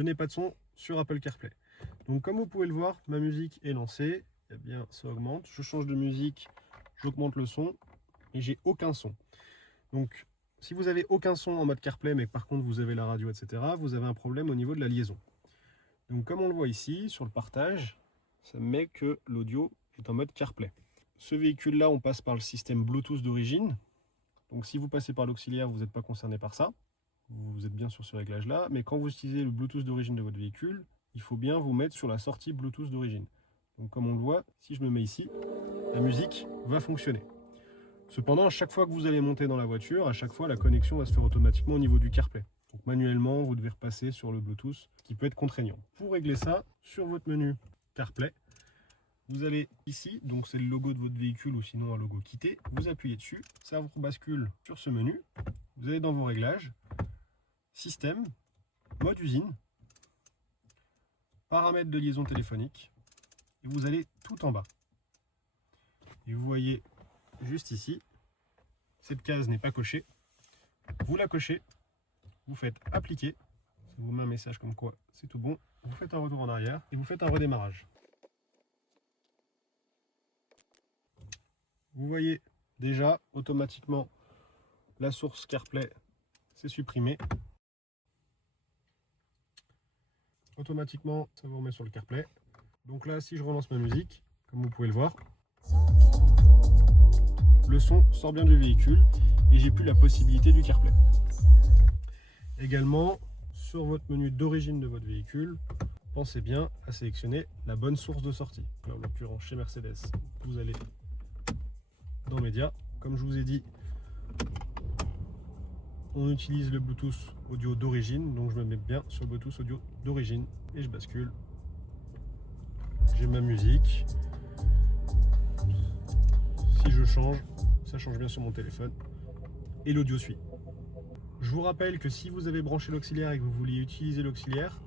je n'ai pas de son sur Apple CarPlay. Donc comme vous pouvez le voir, ma musique est lancée, eh bien ça augmente, je change de musique, j'augmente le son et j'ai aucun son. Donc si vous avez aucun son en mode CarPlay mais par contre vous avez la radio etc, vous avez un problème au niveau de la liaison. Donc comme on le voit ici sur le partage, ça met que l'audio est en mode CarPlay. Ce véhicule là on passe par le système Bluetooth d'origine, donc si vous passez par l'auxiliaire vous n'êtes pas concerné par ça, vous êtes bien sur ce réglage là, mais quand vous utilisez le Bluetooth d'origine de votre véhicule, il faut bien vous mettre sur la sortie Bluetooth d'origine. Donc comme on le voit, si je me mets ici, la musique va fonctionner. Cependant, à chaque fois que vous allez monter dans la voiture, à chaque fois la connexion va se faire automatiquement au niveau du CarPlay. Donc manuellement, vous devez repasser sur le Bluetooth, ce qui peut être contraignant. Pour régler ça, sur votre menu CarPlay, vous allez ici, donc c'est le logo de votre véhicule ou sinon un logo quitté, vous appuyez dessus, ça vous bascule sur ce menu, vous allez dans vos réglages, système, mode usine, paramètres de liaison téléphonique, et vous allez tout en bas. Et vous voyez juste ici, cette case n'est pas cochée, vous la cochez, vous faites appliquer, ça vous met un message comme quoi c'est tout bon, vous faites un retour en arrière et vous faites un redémarrage. Vous voyez déjà automatiquement la source CarPlay c'est supprimé. Automatiquement ça vous remet sur le CarPlay. Donc là si je relance ma musique, comme vous pouvez le voir, le son sort bien du véhicule et j'ai plus la possibilité du CarPlay. Également sur votre menu d'origine de votre véhicule, pensez bien à sélectionner la bonne source de sortie. Là, en l'occurrence chez Mercedes, vous allez dans Médias. Comme je vous ai dit, on utilise le Bluetooth audio d'origine, donc je me mets bien sur le Bluetooth audio d'origine et je bascule. J'ai ma musique. Si je change, ça change bien sur mon téléphone et l'audio suit. Je vous rappelle que si vous avez branché l'auxiliaire et que vous vouliez utiliser l'auxiliaire,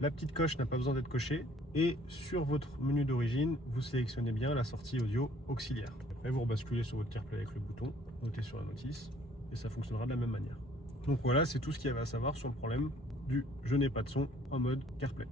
la petite coche n'a pas besoin d'être cochée et sur votre menu d'origine, vous sélectionnez bien la sortie audio auxiliaire. Après, vous rebasculez sur votre CarPlay avec le bouton, notez sur la notice et ça fonctionnera de la même manière. Donc voilà, c'est tout ce qu'il y avait à savoir sur le problème du je n'ai pas de son en mode CarPlay.